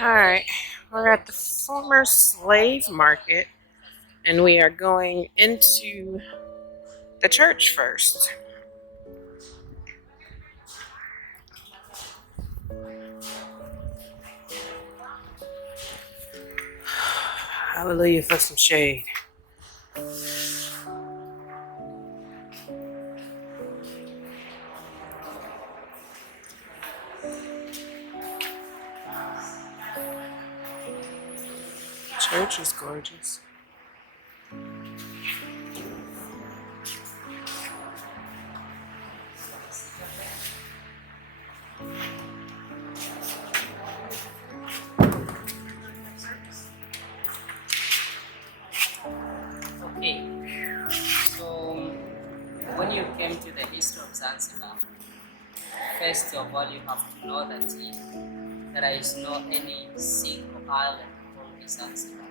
Alright, we're at the former slave market and we are going into the church first. Hallelujah for some shade. Church is gorgeous. Okay, so when you came to the history of Zanzibar, first of all you have to know that there is no any single island called Zanzibar,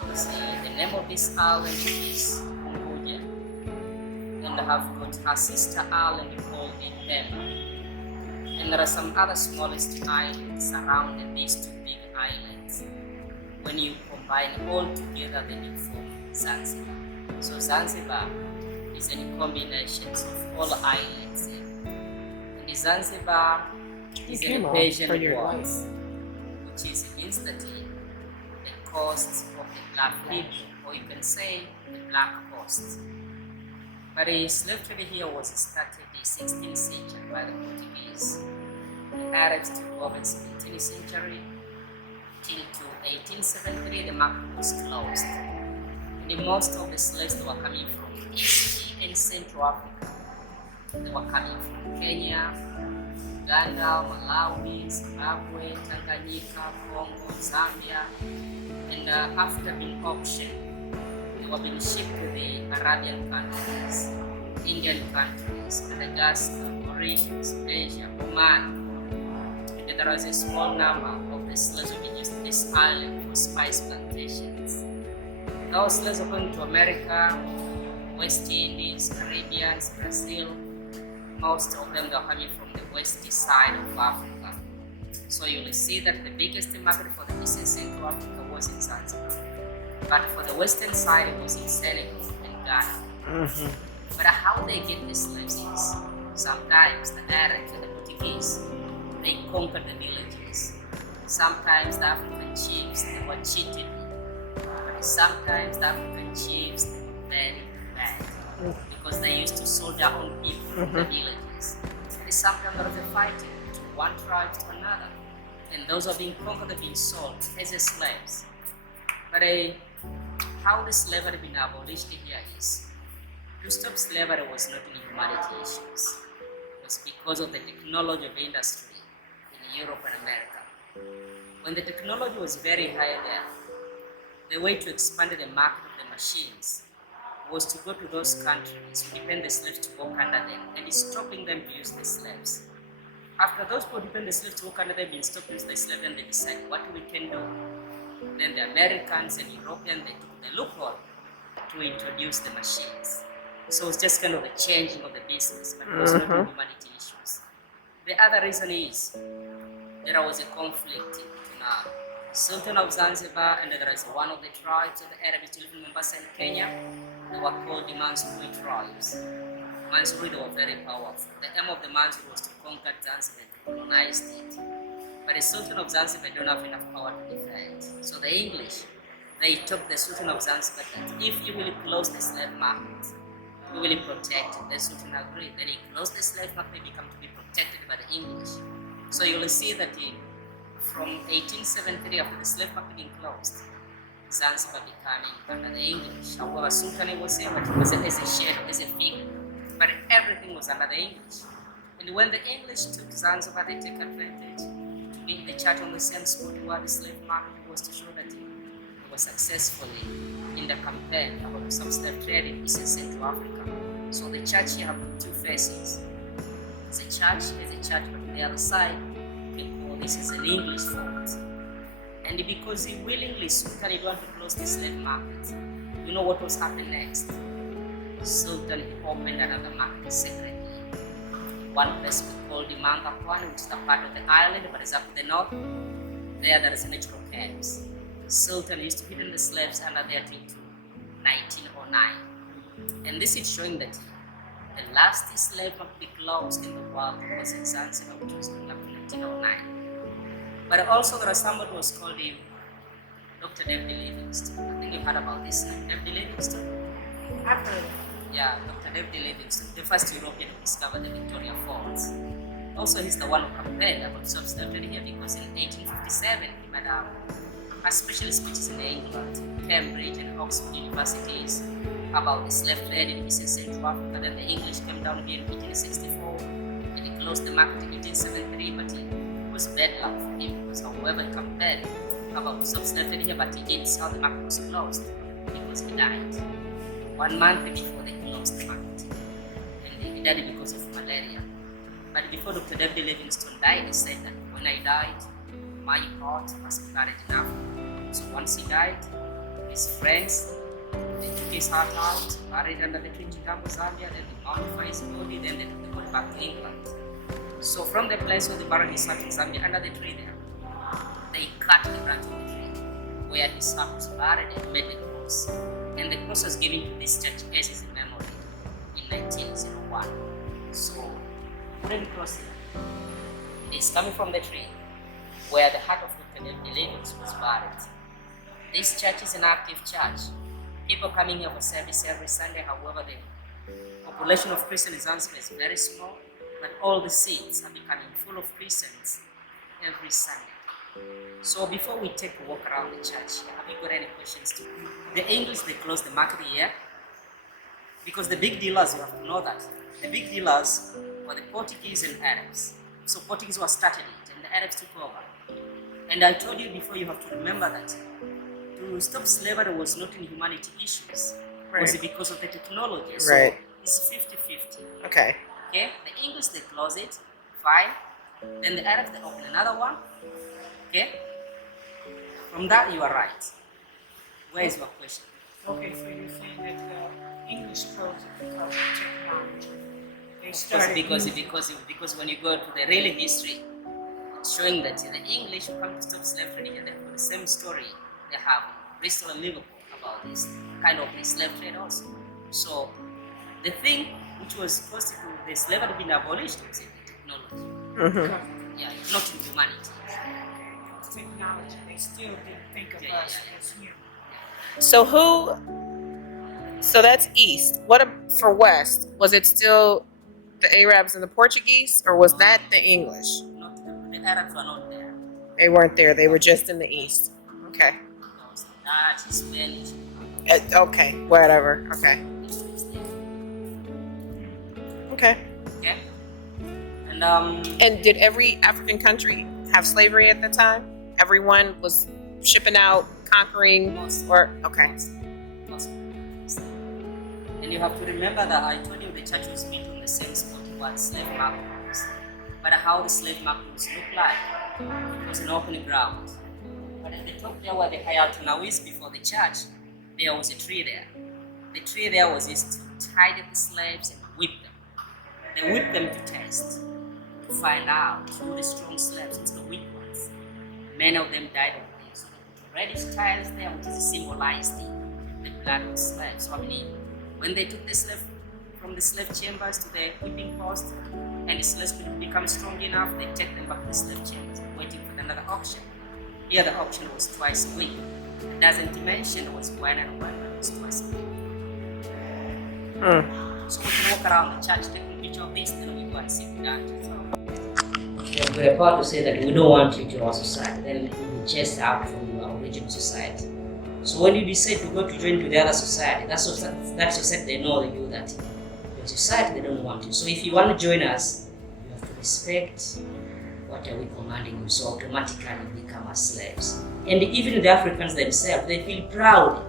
because the name of this island is Unguja, and I have got a sister island called Pemba, and there are some other smallest islands surrounding these two big islands. When you combine all together, then you form Zanzibar. So Zanzibar is a combination of all islands. And Zanzibar is in the Persian Gulf, which is against the coast of the Black People, or you can say the Black Coast. But slavery here was started in the 16th century by the Portuguese. The Arabs took over in the 17th century till to 1873 the market was closed. And most of the slaves that were coming from East and Central Africa. They were coming from Kenya, Uganda, Malawi, Zimbabwe, Tanganyika, Congo, Zambia, and after being auctioned, they were being shipped to the Arabian countries, Indian countries, Madagascar, Mauritius, Asia, Oman, and there was a small number of the slaves who used this island for spice plantations. Those slaves were going to America, West Indies, Caribbean, Brazil. Most of them are coming from the west side of Africa. So you will see that the biggest market for the East and Central Africa was in Zanzibar. But for the western side, it was in Senegal and Ghana. But how they get the slaves is sometimes the Arabs and the Portuguese, they conquered the villages. Sometimes the African chiefs, they were cheated. But sometimes the African chiefs were very bad because they used to sold their own people in the villages. And sometimes there was a fighting to one tribe to another. And those who are being conquered are being sold as slaves. But how the slavery been abolished here is, to stop slavery was not in humanity issues. It was because of the technology of industry in Europe and America. When the technology was very high there, the way to expand the market of the machines was to go to those countries who depend the slaves to work under them and stopping them to use the slaves. After those who depend the slaves to work under them being stopped to use the slaves, then they decide what we can do. Then the Americans and Europeans, they took the loophole to introduce the machines. So it's just kind of a changing of the business, but it was not humanity issues. The other reason is there was a conflict between Sultan of Zanzibar and there is one of the tribes of the Arabs living in Mombasa in Kenya. They were called the Mansuri tribes. Mansuri, they were very powerful. The aim of the Mansuri was to conquer Zanzibar and colonize it. But the Sultan of Zanzibar don't have enough power to defend. So the English, they took the Sultan of Zanzibar that if you will close the slave market, we will protect it. The Sultan agreed. Then he closed the slave market, they become to be protected by the English. So you will see that from 1873, after the slave market being closed, Zanzibar becoming under the English. However, Sultan was saying that it was as a shadow, as a figure, but everything was under the English. And when the English took Zanzibar, they took advantage to make the church on the same spot where the slave market was, to show that they were successfully in the campaign about some slave trade in East and Central Africa. So the church here have two faces. It's a church, but on the other side, you can call this is an English fort. And because he willingly, Sultan didn't want to close the slave market, you know what was happening next? Sultan opened another market secretly. One place we call the Manga Pwani, which is a part of the island, but it's up to the north. there is natural camps. Sultan used to hidden the slaves under there till 1909. And this is showing that the last slave market closed in the world was in Zanzibar, which was in 1909. But also there is somebody who was called him Dr. David Livingstone. I think you've heard about this name, David Livingstone. I've heard of it. Yeah, Dr. David Livingstone, the first European who discovered the Victoria Falls. Also, he's the one who campaigned about self-slavery here because in 1857 he made a special speeches in England, Cambridge and Oxford universities about the slave trade in East and Central Africa. Then the English came down here in 1864 and he closed the market in 1873, but it was bad luck for him because however he campaigned about self-slavery here, but he didn't see how the market was closed because he died 1 month before they closed the market. And he died because of malaria. But before Dr. David Livingstone died, he said that when I died, my heart must be carried enough. So once he died, his friends, they took his heart out, buried under the tree in Chitambo, Zambia, then they mummified his body, then they took the body back to England. So from the place where they buried his heart in Zambia, under the tree there, they cut the branch of the tree where his heart was buried and made the cross. And the cross was given to this church as his memory in 1901. So, wooden cross here is coming from the tree where the heart of Dr. David Livingstone was buried. This church is an active church. People coming here for service every Sunday. However, the population of Christians in Zanzibar is very small, but all the seats are becoming full of Christians every Sunday. So before we take a walk around the church, have you got any questions too? The English, they closed the market here because the big dealers, you have to know that, the big dealers were the Portuguese and Arabs. So Portuguese was started it and the Arabs took over. And I told you before, you have to remember that to stop slavery was not in humanity issues. Right. It was because of the technology. So right. It's 50-50. Okay. Okay. The English, they close it, fine. Then the Arabs, they open another one. Okay? From that, you are right. Where is your question? Okay, so you're saying that the English closed it because of technology. They started because when you go to the real history, it's showing that the English who come to stop slavery and they have the same story they have Bristol and Liverpool about this kind of slave trade also. So the thing which was caused to the slavery being abolished was in the technology. Mm-hmm. Yeah, not in humanity. Technology, they still didn't think of us as human. So that's east. For west? Was it still the Arabs and the Portuguese, or was that the English? Not the Arabs were not there. They weren't there. They were just in the east. Okay. Dutch, Spanish. Okay, whatever. Okay. Okay. Okay. And did every African country have slavery at the time? Everyone was shipping out, conquering, or okay. And you have to remember that I told you the church was built on the same spot where slave market was. But how the slave market was look like? It was an open ground. But at the top there where the Hayato now is before the church, there was a tree there. The tree there was used to tie the slaves and whip them. They whipped them to test, to find out who the strong slaves and the weak ones. Many of them died of this. So the reddish tiles there, which is symbolized the blood of slaves. So I mean, when they took the slave from the slave chambers to the whipping post, and the slaves could become strong enough, they take them back to the slave chambers, waiting for another auction. Here the auction was twice a week. It doesn't mention it was one and one, but it was twice a week. So we can walk around the church, take a picture of this, then we go and see the dungeons. We're proud to say that we don't want you to our society, then you will chase out from your original society. So when you decide to go to join to the other society, that society they know you that your society they don't want you. So if you want to join us, you have to respect what are we commanding you, so automatically you become our slaves. And even the Africans themselves, they feel proud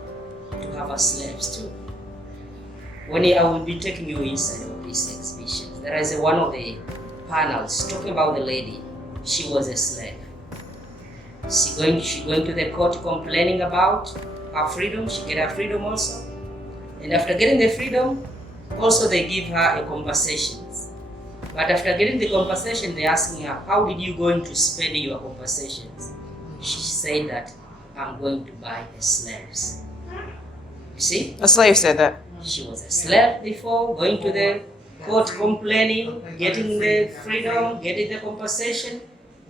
to have us slaves too. When I will be taking you inside of this exhibition, there is one of the panels talking about the lady. She was a slave. She going to the court complaining about her freedom. She get her freedom also. And after getting the freedom, also they give her a compensation. But after getting the compensation, they asking her, how did you going to spend your compensations? she said that I'm going to buy the slaves. You see? A slave said that. She was a slave before, going to the court complaining, getting the freedom, getting the compensation,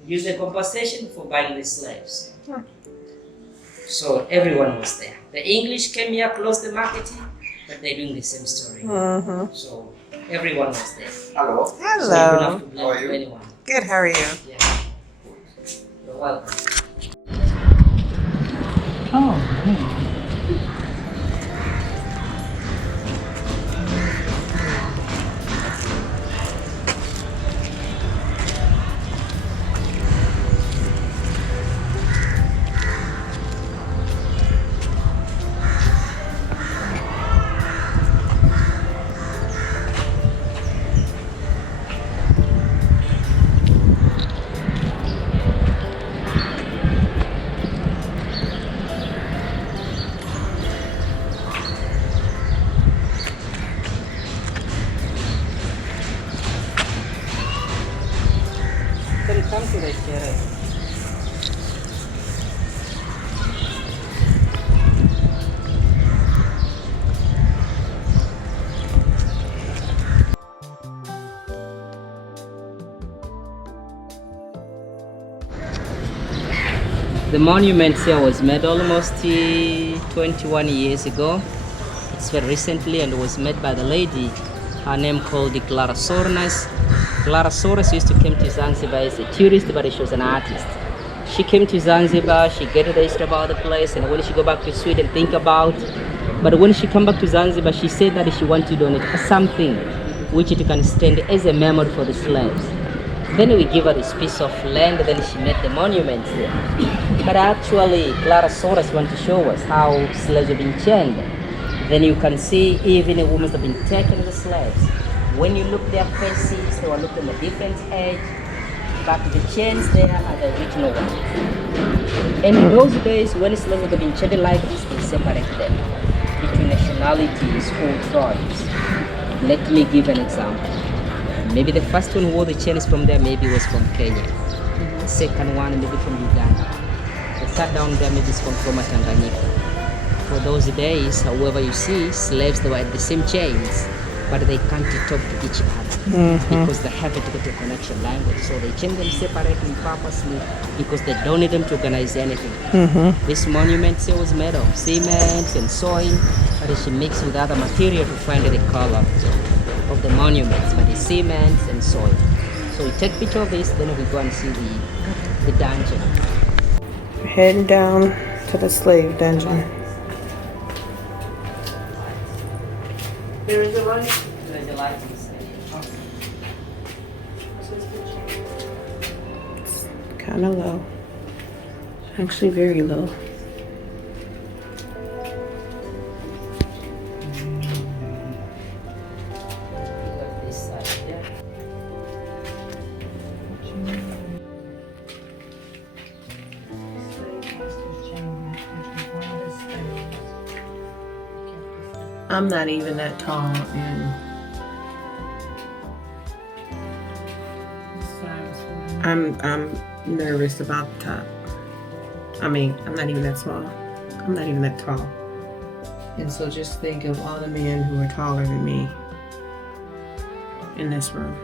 use the compensation for buying the slaves. So everyone was there. The English came here, closed the marketing, but they're doing the same story. So everyone was there. Hello. So you don't have to blame How are you? anyone. Good, how are you? Yeah. You're welcome. Then come to the chair. The monument here was made almost 21 years ago. It's very recently and was made by the lady. Her name called Clara Sornas. Clara Sornas used to come to Zanzibar as a tourist, but she was an artist. She came to Zanzibar, she get the history about the place, and when she go back to Sweden, think about. But when she come back to Zanzibar, she said that she want to donate something which it can stand as a memory for the slaves. Then we give her this piece of land, then she made the monument here. But actually, Clara Soros want to show us how slaves have been chained. Then you can see even women have been taken as slaves. When you look their faces, they were looking at different age, but the chains there are the original ones. And in those days, when slaves have been chained like this, they separate them between nationalities or tribes. Let me give an example. Maybe the first one who wore the chains from there maybe was from Kenya. The second one maybe from Uganda. The third down there maybe is from Tanganyika. For those days, however you see, slaves they were at the same chains, but they can't talk to each other because they haven't got a connection language. So they chain them separately purposely because they don't need them to organize anything. This monument here was made of cement and soil, but she mixed with other material to find the color of the monuments, but it's cement and soil. So we take picture of this, then we go and see the dungeon. We're heading down to the slave dungeon. There is a light. There's a light inside. Kind of low. Actually, very low. This side here. I'm not even that tall, and I'm nervous about the top. I mean, I'm not even that small. I'm not even that tall. And so just think of all the men who are taller than me in this room.